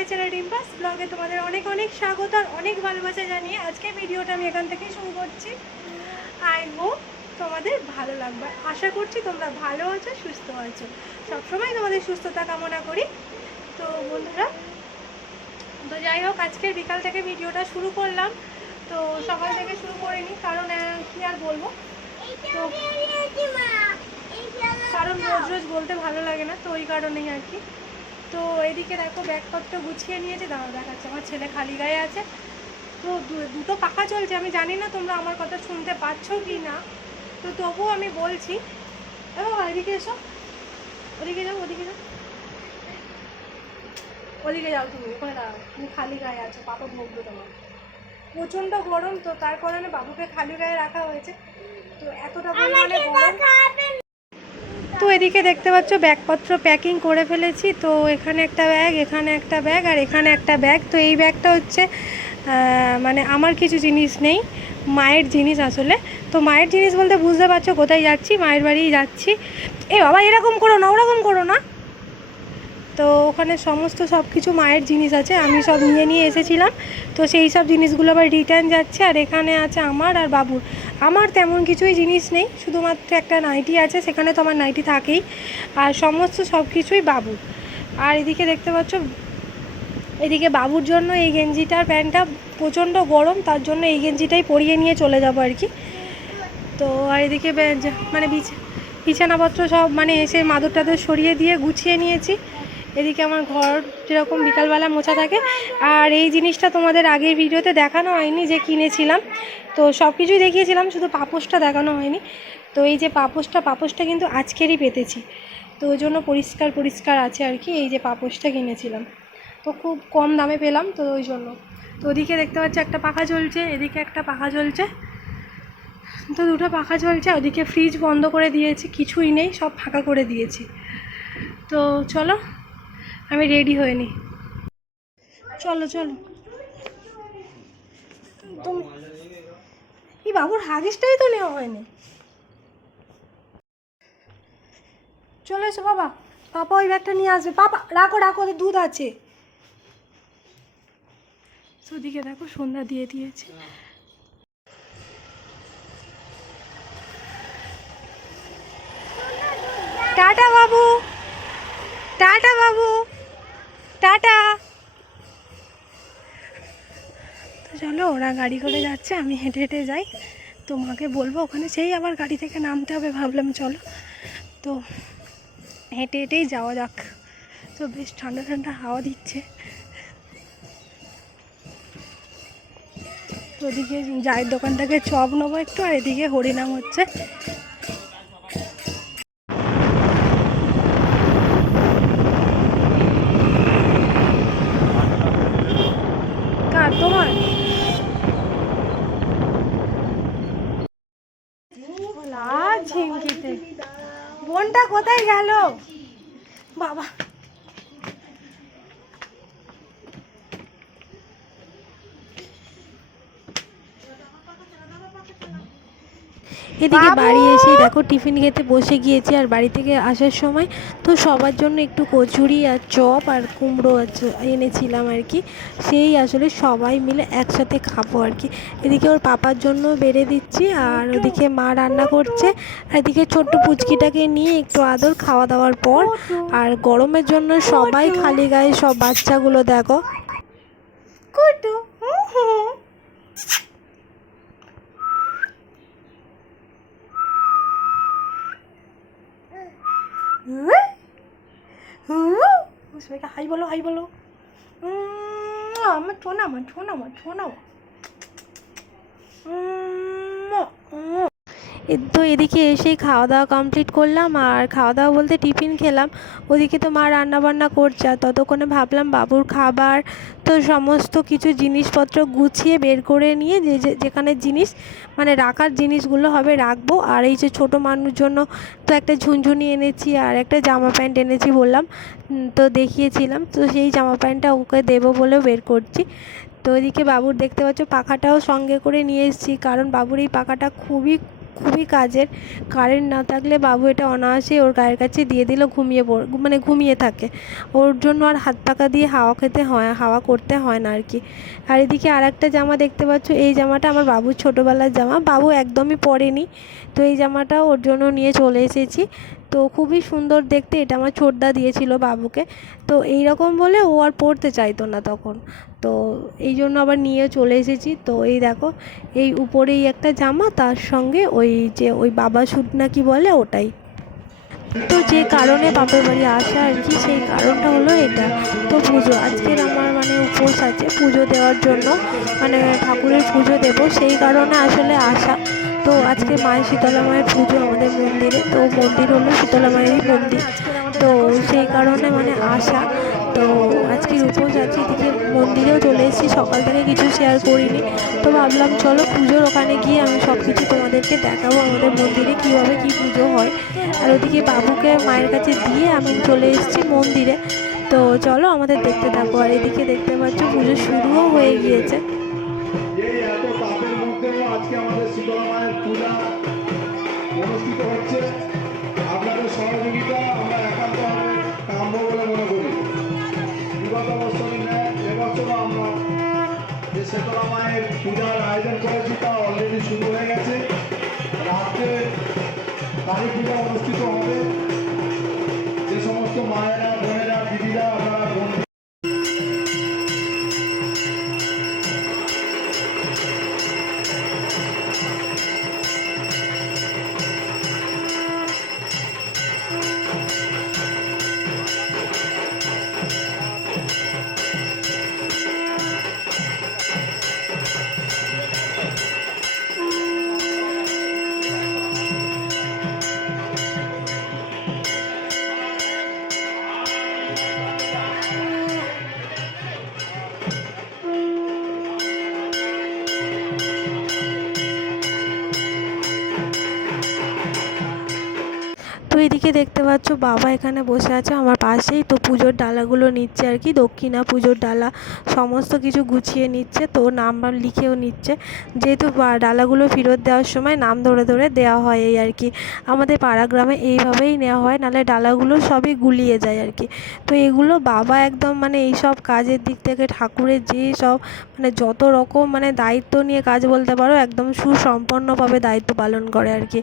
My channel ডিম্পাস ব্লগে তোমাদের অনেক অনেক স্বাগত আর অনেক ভালোবাসা জানিয়ে আজকে ভিডিওটা আমি এখান থেকেই শুরু করছি। আই হোপ তোমাদের ভালো লাগবে। আশা করছি তোমরা ভালো আছো সুস্থ আছো। সবসময় তোমাদের সুস্থতা কামনা করি। তো বন্ধুরা তো যাই হোক আজকের বিকাল থেকে ভিডিওটা শুরু করলাম। তো সকাল থেকে শুরু করিনি কারণ কি আর বলব? তো কারণ রোজ রোজ বলতে ভালো লাগে না তো ওই কারণেই আর কি। তো এদিকে দেখো ব্যাগপত্র গুছিয়ে নিয়েছে। দাঁড়াও দেখাচ্ছে। আমার ছেলে খালি গায়ে আছে। তো দু- দুটো পাখা চলছে। আমি জানি না তোমরা আমার কথা শুনতে পাচ্ছ কি না। তো তবুও আমি বলছি বাবা এদিকে এসো। ওদিকে যাও ওদিকে যাও। ওদিকে যাও তুমি ওখানে দাঁড়াও। তুমি খালি গায়ে আছো পাপা ভোগবে তোমার। প্রচণ্ড গরম তো তার কারণে বাবুকে খালি গায়ে রাখা হয়েছে। তো এতটা পরিমাণে গরম তো এদিকে দেখতে পাচ্ছ ব্যাগপত্র প্যাকিং করে ফেলেছি। তো এখানে একটা ব্যাগ এখানে একটা ব্যাগ আর এখানে একটা ব্যাগ তো এই ব্যাগটা হচ্ছে মানে আমার কিছু জিনিস নেই, মায়ের জিনিস আসলে। তো মায়ের জিনিস বলতে বুঝতে পারছ কোথায় যাচ্ছি, মায়ের বাড়ি যাচ্ছি। এ বাবা, এরকম করো না, ওরকম করো না। তো ওখানে সমস্ত সব কিছু মায়ের জিনিস আছে, আমি সব নিয়ে নিয়ে এসেছিলাম। তো সেই সব জিনিসগুলো আবার রিটার্ন যাচ্ছে আর এখানে আছে আমার আর বাবুর। আমার তেমন কিছুই জিনিস নেই, শুধুমাত্র একটা নাইটি আছে, সেখানে তো আমার নাইটি থাকেই। আর সমস্ত সব কিছুই বাবুর। আর এদিকে দেখতে পাচ্ছ, এদিকে বাবুর জন্য এই গেঞ্জিটার প্যান্টটা প্রচণ্ড গরম, তার জন্য এই গেঞ্জিটাই পরিয়ে নিয়ে চলে যাব আর কি। তো আর এদিকে মানে বিছ- বিছানাপত্র সব মানে এসে মাদুর টাদুর সরিয়ে দিয়ে গুছিয়ে নিয়েছি। এদিকে আমার ঘর যেরকম বিকালবেলা মোছা থাকে। আর এই জিনিসটা তোমাদের আগের ভিডিওতে দেখানো হয়নি যে কিনেছিলাম। তো সব কিছুই দেখিয়েছিলাম, শুধু পাপোশটা দেখানো হয়নি। তো এই যে পাপোশটা পাপোশটা কিন্তু আজকেরই পেতেছি। তো ওই জন্য পরিষ্কার পরিষ্কার আছে আর কি, এই যে পাপোশটা কিনেছিলাম। তো খুব কম দামে পেলাম, তো ওই জন্য। তো ওদিকে দেখতে পাচ্ছি একটা পাখা চলছে এদিকে একটা পাখা চলছে তো দুটো পাখা চলছে ওদিকে ফ্রিজ বন্ধ করে দিয়েছি, কিছুই নেই, সব ফাঁকা করে দিয়েছি। তো চলো আমি রেডি হয়ে নিই চলো চলো। তুমি এই বাবুর হাগিসটাই তো নেওয়া হয়নি। চলে এসো বাবা। পাপা ওই ব্যাগটা নিয়ে আসবে। পাপা রাখো রাখো ওদের দুধ আছে। তো ওদিকে দেখো সন্ধ্যা দিয়ে দিয়েছে। টাটা বাবু। টাটা বাবু। টাটা। তো চলো, ওরা গাড়ি করে যাচ্ছে, আমি হেঁটে হেঁটে যাই। তো মাকে বলব, ওখানে সেই আবার গাড়ি থেকে নামতে হবে, ভাবলাম চলো। তো হেঁটে হেঁটেই যাওয়া যাক। তো বেশ ঠান্ডা ঠান্ডা হাওয়া দিচ্ছে। ওদিকে চায়ের দোকান থেকে চপ নেব একটু, আর এদিকে হরিনাম হচ্ছে কার তোমার ভোলা ঝিমকিতে বোনটা কোথায় গেল? বাবা। এদিকে বাড়ি এসে দেখো টিফিন খেতে বসে গিয়েছি আর বাড়ি থেকে আসার সময় তো সবার জন্য একটু কচুরি আর চপ আর কুমড়ো আছে- এনেছিলাম আর কি। সেই আসলে সবাই মিলে একসাথে খাব আর কি। এদিকে ওর পাপার জন্য বেড়ে দিচ্ছি আর ওদিকে মা রান্না করছে। আর এদিকে ছোট্ট পুচকিটাকে নিয়ে একটু আদর খাওয়া দাওয়ার পর আর গরমের জন্য সবাই খালি গায়ে সব বাচ্চাগুলো দেখো। কুটু বলো হাই বলো। আমার ছোনা আমার ছোনা আমার ছোনা এ তো এদিকে এসেই খাওয়া দাওয়া কমপ্লিট করলাম আর খাওয়া দাওয়া বলতে টিফিন খেলাম। ওদিকে তো মা রান্না বান্না করছে আর ততক্ষণে ভাবলাম বাবুর খাবার তো সমস্ত কিছু জিনিসপত্র গুছিয়ে বের করে নিয়ে যে যেখানে জিনিস মানে রাখার জিনিসগুলো হবে রাখব। আর এই যে ছোটো মানুষ জন্য তো একটা ঝুনঝুনি এনেছি আর একটা জামা প্যান্ট এনেছি বললাম তো দেখিয়েছিলাম। তো সেই জামা প্যান্টটা ওকে দেবো বলেও বের করছি। তো এদিকে বাবুর দেখতে পাচ্ছ পাখাটাও সঙ্গে করে নিয়ে এসেছি, কারণ বাবুর এই পাখাটা খুবই খুবই কাজের। কারেন্ট না থাকলে বাবু এটা অনায়াসে ওর গায়ের কাছে দিয়ে দিলে, ঘুমিয়ে পড় মানে ঘুমিয়ে থাকে। ওর জন্য আর হাত পাকা দিয়ে হাওয়া খেতে হয়, হাওয়া করতে হয় না আর কি। আর এদিকে আর একটা জামা দেখতে পাচ্ছ, এই জামাটা আমার বাবুর ছোটোবেলার জামা। বাবু একদমই পরেনি, তো এই জামাটা ওর জন্য নিয়ে চলে এসেছি। তো খুবই সুন্দর দেখতে, এটা আমার ছোটদা দিয়েছিল বাবুকে। তো এই রকম বলে ও আর পড়তে চাইতো না তখন। তো এই জন্য আবার নিয়ে চলে এসেছি। তো এই দেখো, এই উপরেই একটা জামা, তার সঙ্গে ওই যে ওই বাবা স্যুট না কি বলে ওটাই। তো যে কারণে বাপের বাড়ি আসা আর কি, সেই কারণটা হলো এটা। তো পুজো, আজকের আমার মানে উপোস আছে পুজো দেওয়ার জন্য। মানে ঠাকুরের পুজো দেব, সেই কারণে আসলে আসা। তো আজকে মায়ের শীতলা মায়ের পুজো আমাদের মন্দিরে, তো মন্দির হলো শীতলা মায়েরই মন্দির। তো সেই কারণে মানে আসা তো আজকে উপোস আছে, এদিকে মন্দিরেও চলে এসেছি, সকাল থেকে কিছু শেয়ার করিনি। তো ভাবলাম চলো পুজোর ওখানে গিয়ে আমি সব কিছু তোমাদেরকে দেখাবো আমাদের মন্দিরে কীভাবে কী পুজো হয়। আর ওদিকে বাবুকে মায়ের কাছে দিয়ে আমি চলে এসেছি মন্দিরে। তো চলো আমাদের দেখতে থাকো, আর এদিকে দেখতে পাচ্ছ পুজো শুরুও হয়ে গিয়েছে। পূজার আয়োজন করেছি তা অলরেডি শুরু হয়ে গেছে। রাত্রে কালী পূজা অনুষ্ঠিত হবে। পাচ্ছ, বাবা এখানে বসে আছে, আমার পাশেই তো পুজোর ডালাগুলো নিচ্ছে আর কি, দক্ষিণা পুজোর ডালা, সমস্ত কিছু গুছিয়ে নিচ্ছে, তো নাম্বার লিখেও নিচ্ছে। যেহেতু ডালাগুলো ফেরত দেওয়ার সময় নাম ধরে ধরে দেওয়া হয় এই আর কি, আমাদের পাড়া গ্রামে এইভাবেই নেওয়া হয়, নাহলে ডালাগুলো সবই গুলিয়ে যায় আর কি। তো এগুলো বাবা একদম মানে এই সব কাজের দিক থেকে, ঠাকুরের যে সব মানে যত রকম মানে দায়িত্ব নিয়ে কাজ বলতে পারো, একদম সুসম্পন্নভাবে দায়িত্ব পালন করে আর কি।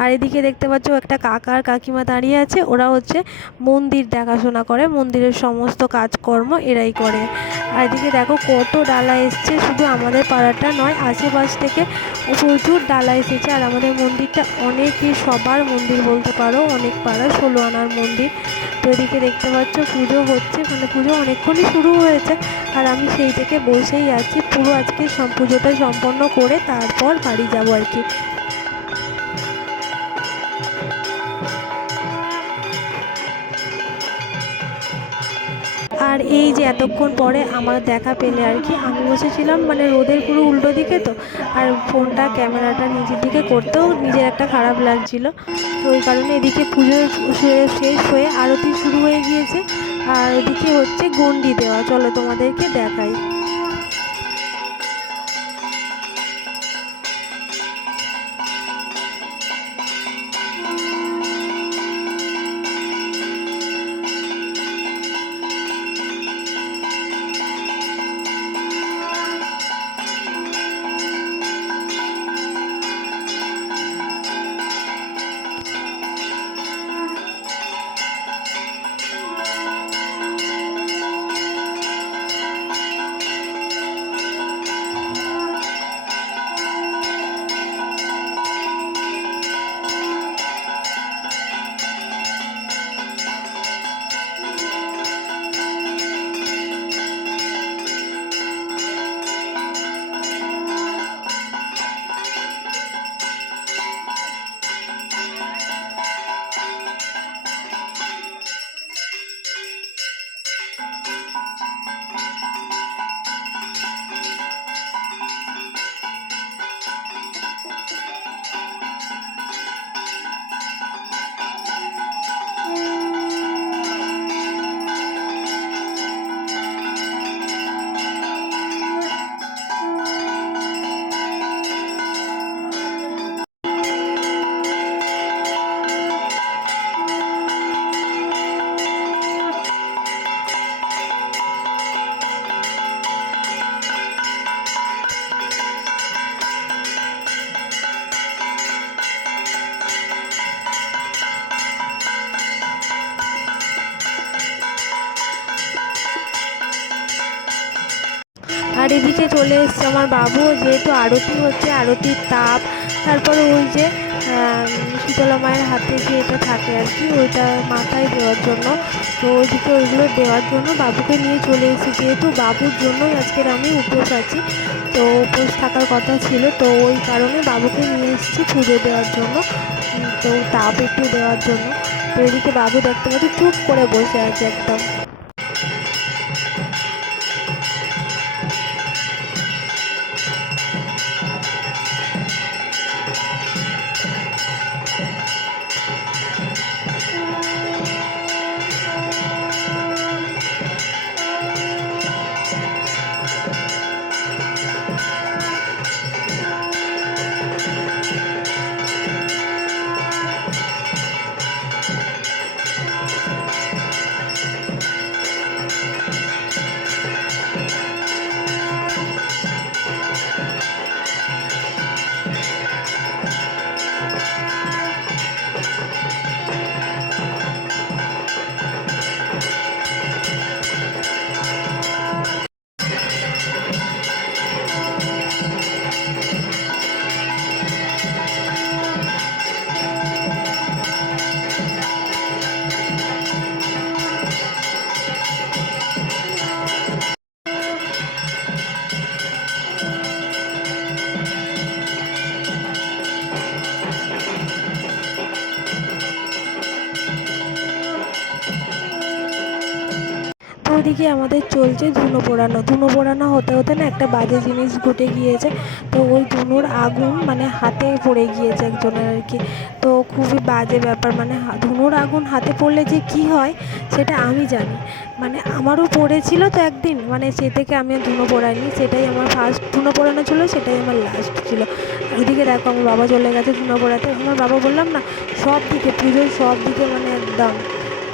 আর এদিকে দেখতে পাচ্ছ একটা কাকার কাকিমা দাঁড়িয়ে আছে ওরা হচ্ছে মন্দির দেখাশোনা করে, মন্দিরের সমস্ত কাজকর্ম এরাই করে। আর এদিকে দেখো কত ডালা এসছে, শুধু আমাদের পাড়াটা নয়, আশেপাশ থেকে প্রচুর ডালা এসেছে। আর আমাদের মন্দিরটা অনেকই সবার মন্দির বলতে পারো, অনেক পাড়া, ষোলো আনার মন্দির। তো এদিকে দেখতে পাচ্ছ পুজো হচ্ছে মানে পুজো অনেকক্ষণই শুরু হয়েছে। আর আমি সেই থেকে বসেই আছি, পুরো আজকে পুজোটা সম্পন্ন করে তারপর বাড়ি যাব আর কি। আর এই যে এতক্ষণ পরে আমার দেখা পেলে আর কি, আমি বসেছিলাম মানে রোদের পুরো উল্টো দিকে তো, আর ফোনটা, ক্যামেরাটা নিজের দিকে করতেও নিজের একটা খারাপ লাগছিল। তো ওই কারণে এদিকে পুজো শেষ হয়ে আরতি শুরু হয়ে গিয়েছে। আর ওদিকে হচ্ছে গন্ডি দেওয়া, চলো তোমাদেরকে দেখাই। এদিকে চলে এসছে আমার বাবু, যেহেতু আরতি হচ্ছে, আরতির তাপ। তারপরে ওই যে শীতলা মায়ের হাতে যে এটা থাকে আর কি, ওইটা মাথায় দেওয়ার জন্য। তো ওইদিকে ওইগুলো দেওয়ার জন্য বাবুকে নিয়ে চলে এসেছি। যেহেতু বাবুর জন্যই আজকের আমি উপোস আছি, তো উপোস থাকার কথা ছিল, তো ওই কারণে বাবুকে নিয়ে এসেছি পুজো দেওয়ার জন্য তো তাপ একটু দেওয়ার জন্য। তো এদিকে বাবু দেখতে পাচ্ছি, চুপ করে বসে আছে একদম। তো ওদিকে আমাদের চলছে ধুনো পোড়ানো। ধুনো পোড়ানো হতে হতে না একটা বাজে জিনিস ঘটে গিয়েছে। তো ওই ধুনোর আগুন মানে হাতে পড়ে গিয়েছে একজনের আর কি। তো খুবই বাজে ব্যাপার। মানে ধুনোর আগুন হাতে পড়লে যে কি হয় সেটা আমি জানি। মানে আমারও পড়েছিল তো একদিন। মানে সে থেকে আমি ধুনো পোড়াইনি। সেটাই আমার ফার্স্ট ধুনো পোড়ানো ছিল, সেটাই আমার লাস্ট ছিল। এদিকে দেখো আমার বাবা চলে গেছে ধুনো পোড়াতে। আমার বাবা বললাম না, সব দিকে, পুজোর সব দিকে মানে একদম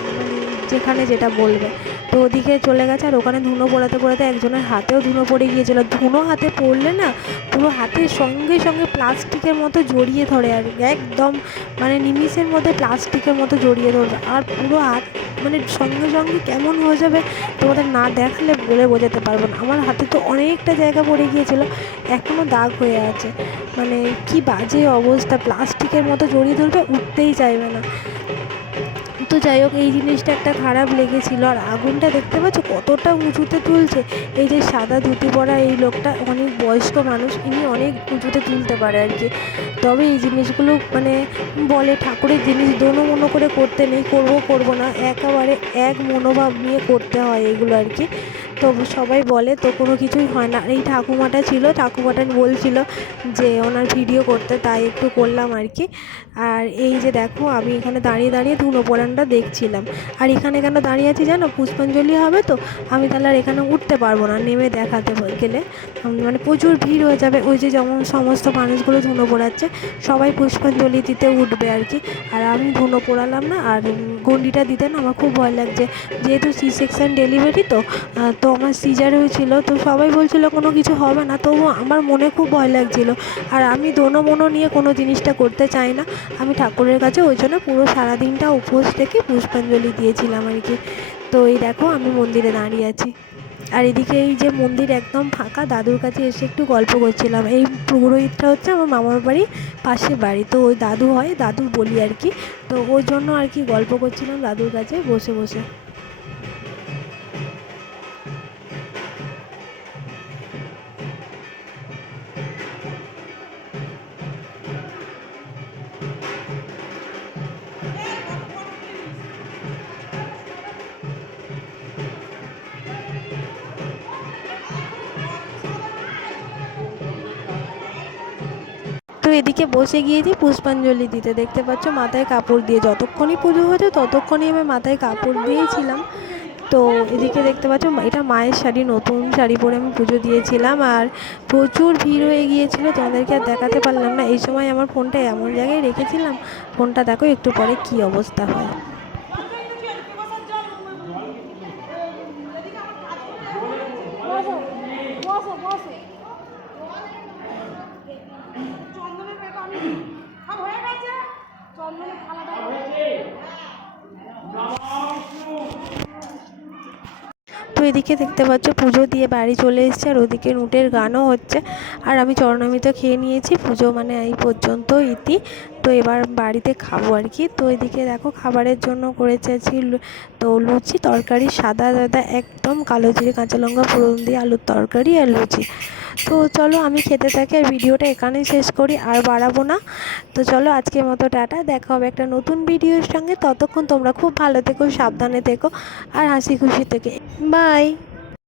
মানে যেখানে যেটা বলবে। তো ওদিকে চলে গেছে আর ওখানে ধুনো পোড়াতে পোড়াতে একজনের হাতেও ধুনো পড়ে গিয়েছিল। ধুনো হাতে পড়লে না পুরো হাতের সঙ্গে সঙ্গে প্লাস্টিকের মতো জড়িয়ে ধরে আর একদম মানে নিমিষের মধ্যে প্লাস্টিকের মতো জড়িয়ে ধরবে। আর পুরো হাত মানে সঙ্গে সঙ্গে কেমন হয়ে যাবে তোমাদের না দেখালে বলে বোঝাতে পারব না। আমার হাতে তো অনেকটা জায়গা পড়ে গিয়েছিল এখনও দাগ হয়ে আছে। মানে কি বাজে অবস্থা, প্লাস্টিকের মতো জড়িয়ে ধরবে, উঠতেই চাইবে না। তো যাই হোক, এই জিনিসটা একটা খারাপ লেগেছিলো। আর আগুনটা দেখতে পাচ্ছ, কতটা উঁচুতে তুলছে। এই যে সাদা ধুতি পরা এই লোকটা, অনেক বয়স্ক মানুষ, ইনি অনেক উঁচুতে তুলতে পারে আর কি। তবে এই জিনিসগুলো মানে বলে, ঠাকুরের জিনিস দোনো মনো করে করতে নেই, করব করব না। একেবারে এক মনোভাব নিয়ে করতে হয় এগুলো আর কি। তো সবাই বলে, তো কোনো কিছুই হয় না। এই ঠাকুমাটা ছিল, ঠাকুমাটা বলছিল যে ওনার ভিডিও করতে, তাই একটু করলাম আর কি। আর এই যে দেখো, আমি এখানে দাঁড়িয়ে দাঁড়িয়ে ধুনো পোড়ানটা দেখছিলাম। আর এখানে কেন দাঁড়িয়ে আছি জানো? পুষ্পাঞ্জলি হবে তো, আমি তাহলে আর এখানে উঠতে পারব না, নেমে দেখাতে গেলে। মানে প্রচুর ভিড় হয়ে যাবে, ওই যে যেমন সমস্ত মানুষগুলো ধুনো পোড়াচ্ছে, সবাই পুষ্পাঞ্জলি দিতে উঠবে আর কি। আর আমি ধুনো পোড়ালাম না, আর গন্ডিটা দিতে না, আমার খুব ভয় লাগছে। যেহেতু সি সেকশন ডেলিভারি তো তো আমার সিজার হয়েছিল, তো সবাই বলছিল কোনো কিছু হবে না তবু আমার মনে খুব ভয় লাগছিল। আর আমি দোনো মনো নিয়ে কোনো জিনিসটা করতে চাই না। আমি ঠাকুরের কাছে ওই জন্য পুরো সারাদিনটা উপোস থেকে পুষ্পাঞ্জলি দিয়েছিলাম আর কি। তো এই দেখো আমি মন্দিরে দাঁড়িয়ে আছি। আর এদিকে এই যে মন্দির একদম ফাঁকা, দাদুর কাছে এসে একটু গল্প করছিলাম। এই পুরোহিতটা হচ্ছে আমার মামার বাড়ি পাশে বাড়ি, তো ওই দাদু হয়, দাদুর বলি আর কি। তো ওই জন্য আর কি গল্প করছিলাম দাদুর কাছে বসে বসে। তো এদিকে বসে গিয়েছি পুষ্পাঞ্জলি দিতে দেখতে পাচ্ছ, মাথায় কাপড় দিয়ে। যতক্ষণই পুজো হয়েছে, ততক্ষণই আমি মাথায় কাপড় দিয়েছিলাম। তো এদিকে দেখতে পাচ্ছ এটা মায়ের শাড়ি, নতুন শাড়ি পরে আমি পুজো দিয়েছিলাম। আর প্রচুর ভিড় হয়ে গিয়েছিল, তোমাদেরকে আর দেখাতে পারলাম না। এই সময় আমার ফোনটা এমন জায়গায় রেখেছিলাম। ফোনটা দেখো, একটু পরে কি অবস্থা হয় বসো বসো বসো চন্দনের পেটা আমি সব হয়ে গেছে চন্দনের থালাটা তো এদিকে দেখতে পাচ্ছ, পুজো দিয়ে বাড়ি চলে এসছে, আর ওদিকে নুটের গানও হচ্ছে। আর আমি চরণামিত খেয়ে নিয়েছি, পুজো মানে এই পর্যন্ত ইতি। তো এবার বাড়িতে খাব আর কি। তো এদিকে দেখো, খাবারের জন্য করেছে তো লুচি, তরকারি, সাদা সাদা একদম কালো জিরে, কাঁচা লঙ্কা, ফোড়ন দিয়ে আলুর তরকারি আর লুচি। তো চলো আমি খেতে থাকি আর ভিডিওটা এখানেই শেষ করি, আর বাড়াবো না। তো চলো আজকের মতো টাটা, দেখা হবে একটা নতুন ভিডিওর সঙ্গে। ততক্ষণ তোমরা খুব ভালো থেকো, সাবধানে থেকো, আর হাসি খুশি থেকে। বাই।